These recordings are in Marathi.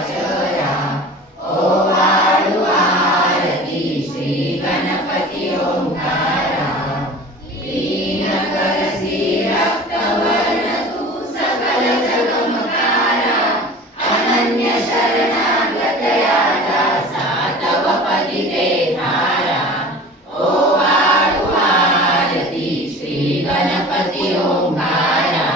वाचया ओवाळू आरती श्री गणपती ओंकारा लीन करसी रक्तवर्ण तू सकल जगमकारा अनन्य शरणागत यादा सातव पदिते धारा ओवाळू आरती श्री गणपती ओंकारा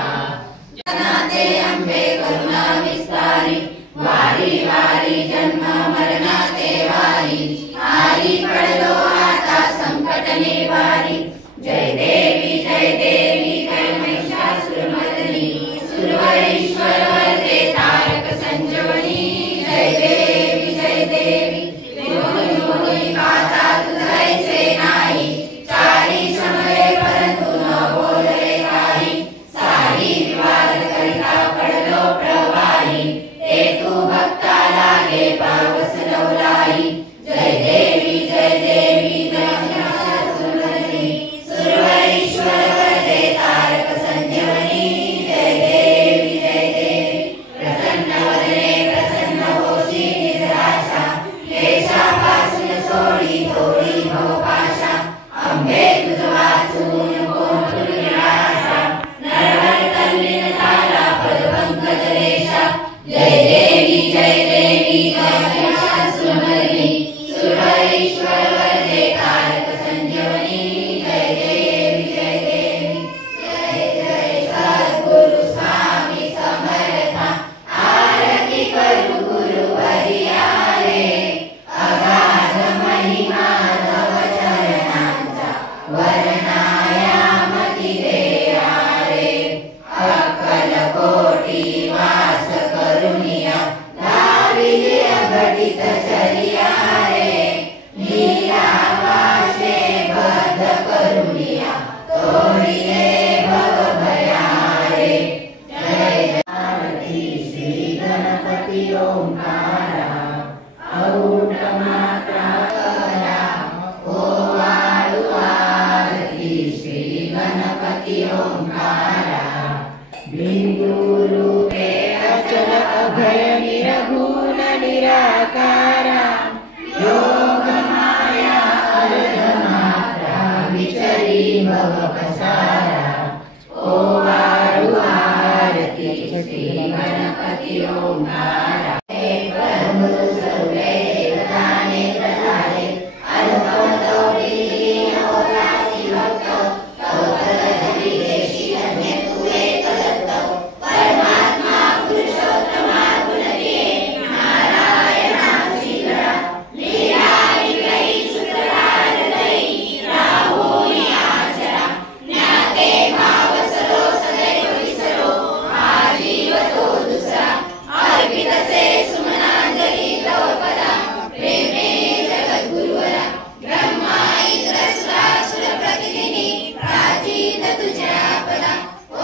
जनाते अंबे करुणा विस्तारी वारी वारी जन्म मरणाते वारी हारी पडलो आता संकट निवारी जय देवी जय महिषासुरमर्दिनी सुरवरेश्वर वरदे तारक संजीवनी जय देवी योगी माता तुझैसे नाही चारी समये परंतु न बोलले काही सारी विवाद करिता पडलो प्रवाही ते तू भक्ता लागे पावस लवलाई जय देवी महिषासुरमर्दिनी सुरवरेश्वर वरदे तारक संजीवनी जय देवी प्रसन्न वदने प्रसन्न होशी निराशा क्लेशापासून सोडी थोडी भवपाशा अंबे तुझ वाचून कोण निराशा नरहर तल्लीन झाला पदपंकज रेषा जय देवी महिषासुरमर्दिनी सुरवरेश्वर वरदे तारक संजीवनी जय देवी जय सद्गुरु स्वामी समर्था आरती करू गुरु हरियारे अगाध महिमा तव चरणांचा वर्णायामती देवारे अक्कल कोटी वास करुनिया गाविले अघटित चरिया रे लीला वाशे बद्ध करुनिया तोडिले भव भयारे जय आरती श्री गणपती ओंकारा अऊट मात्रा करा ओवाळू आरती श्री गणपती ओंकारा बिंदु रूपे अचल अभय निरगुण निराकारा योग माया अर्ध मात्रा विचरी भव पसारा ओवाळू आरती श्री गणपती ओंकारा हे प्रभु सर्वे देवताने प्रधाने अनुभवतोडी होतासी भक्त कौतलधरी देशी अन्य तू एक दत्त परमात्मा पुरुषोत्तमा गुणदिये नारायणाची गळा लीला विग्रही सूत्रधार हृदयी राहुनी आचरा ज्ञाते भाव सरो सदैव विसरो हा जीव तो दुसरा अर्पितसे सुमनांजली तव पदा प्रेमे जगद्गुरुवरा ब्रह्मा इंद्र सुरासुर प्रतिदिनी प्राचीन तुझ्या पदा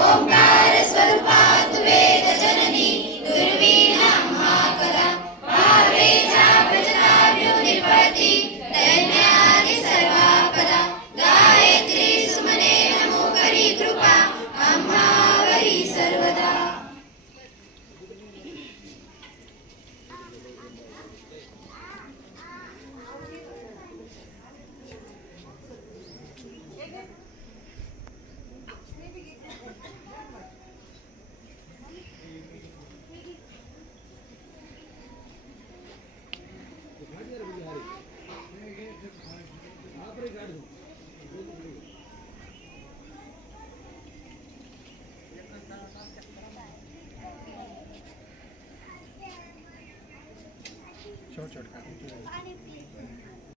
ओंकार स्वरूपा तु वेद जननी दुर्वीण महाकला भावेच्या भजनाभ्यो निपळती दैन्यादि सर्वापदा गायत्री सुमने नमो करी कृपा आम्हावरी सर्वदा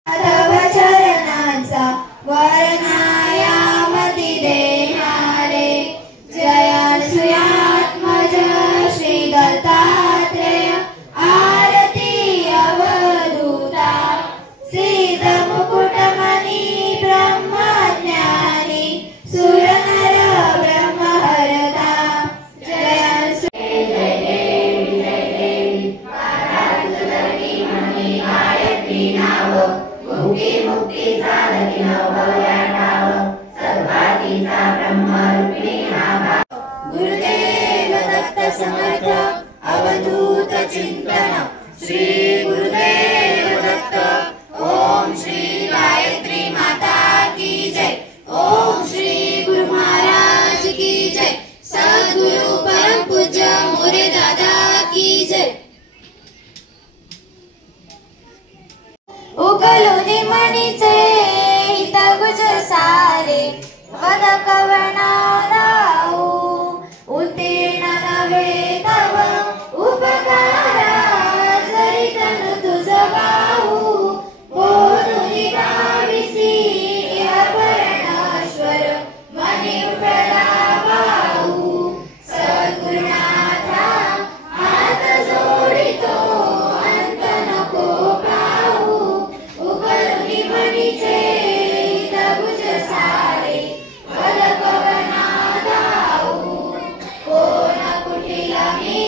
तव चरणांचा वर्णायामती देहारे जयात्मज श्री दत्तात्रेय आरती अवधूता सिद्ध मुकुटमणि ब्रह्मज्ञानी सुरनर ब्रह्महरता जय देवी गायत्री नाव मुक्ती साधकी नवयानाव सर्वातीचा ब्रह्मरूपिणी नावा गुरुदेव दत्त समर्थ अवधूत चिंतन श्री गुरुदेव दत्त। ओम श्री गायत्री माता की जय। ओम श्री गुरु महाराज की जय। सद्गुरु परम पूज्य मोरे दादा की जय। उकलुनी मणीचे हित गुज सारे वद कवना राहू उत्तीर्ण नव्हे तव उपकारा जरी तनु तुझ गाऊ बोलुनी गाविसी इह परमेश्वर मनी उपरा वाहू सद्गुरुनाथा हात जोडितो अंत नको पाहू उकलुनी मणीचे हित गुज सारे वद कवना दाऊ कोण कुटिल मी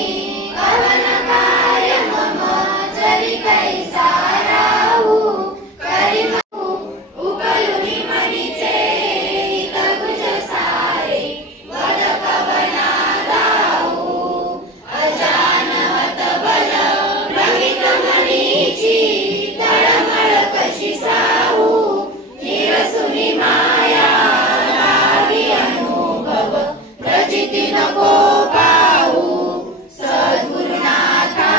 कवन कार्य मम जरी कैसा राहू करी उकलुनी मणीचे हित गुज सारे वद कवना दाऊ अजानवत बल रहित मणीची तळमळ कशी साहू निरसुनी माया लागी अनुभव प्रचिती नको पाहू सद्गुरुनाथा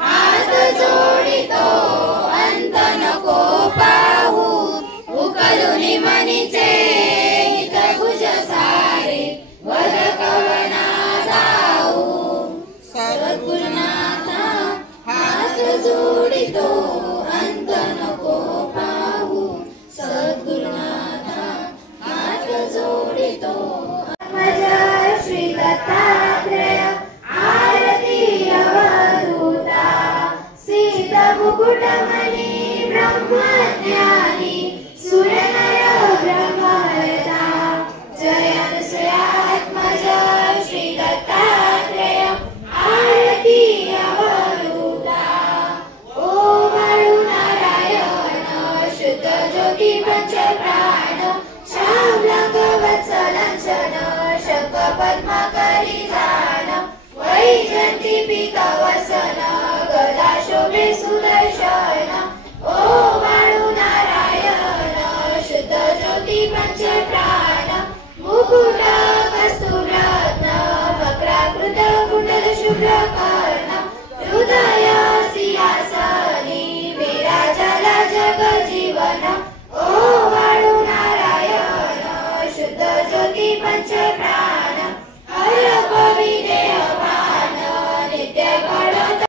हात जोडितो अंत नको पाहू उकलुनी मणीचे हित गुज सारे वद कवना दाऊ सद्गुरुनाथा हात जोडितो अंत नको पाहू सद्गुरुनाथा हात जोडितो माझ्या श्री दत्तात्रेय आरती अवधूता सीत मुकुटमणि ब्रह्मज्ञानी सूर्यनर ब्रह्महर्ता जय अनुसयात्मज श्री दत्तात्रेय आरती अवधूता ओ वाळू नारायण शुद्ध ज्योती पंच प्राण श्यामलंग वत्सलांचन शंख पद्माकरी जाण वैजंती पिका वसन गदा शोभे सुदर्शन ओ वाळू नारायण शुद्ध ज्योती पंच प्राण मुकुट कस्तूररत्न वक्राकृत कुंडल शुभ्र कर्ण हृदय सिंहासनी विराजला जगजीवन ओ वाळू नारायण शुद्ध ज्योती पंच प्राण हर कवी देवान नित्य घडत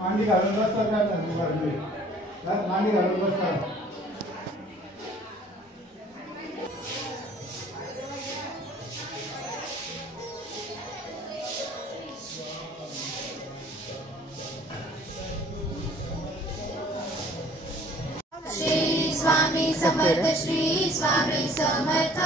मांडी घालून बसतात मांडी घालून बसतात समर्थ श्री स्वामी समर्थ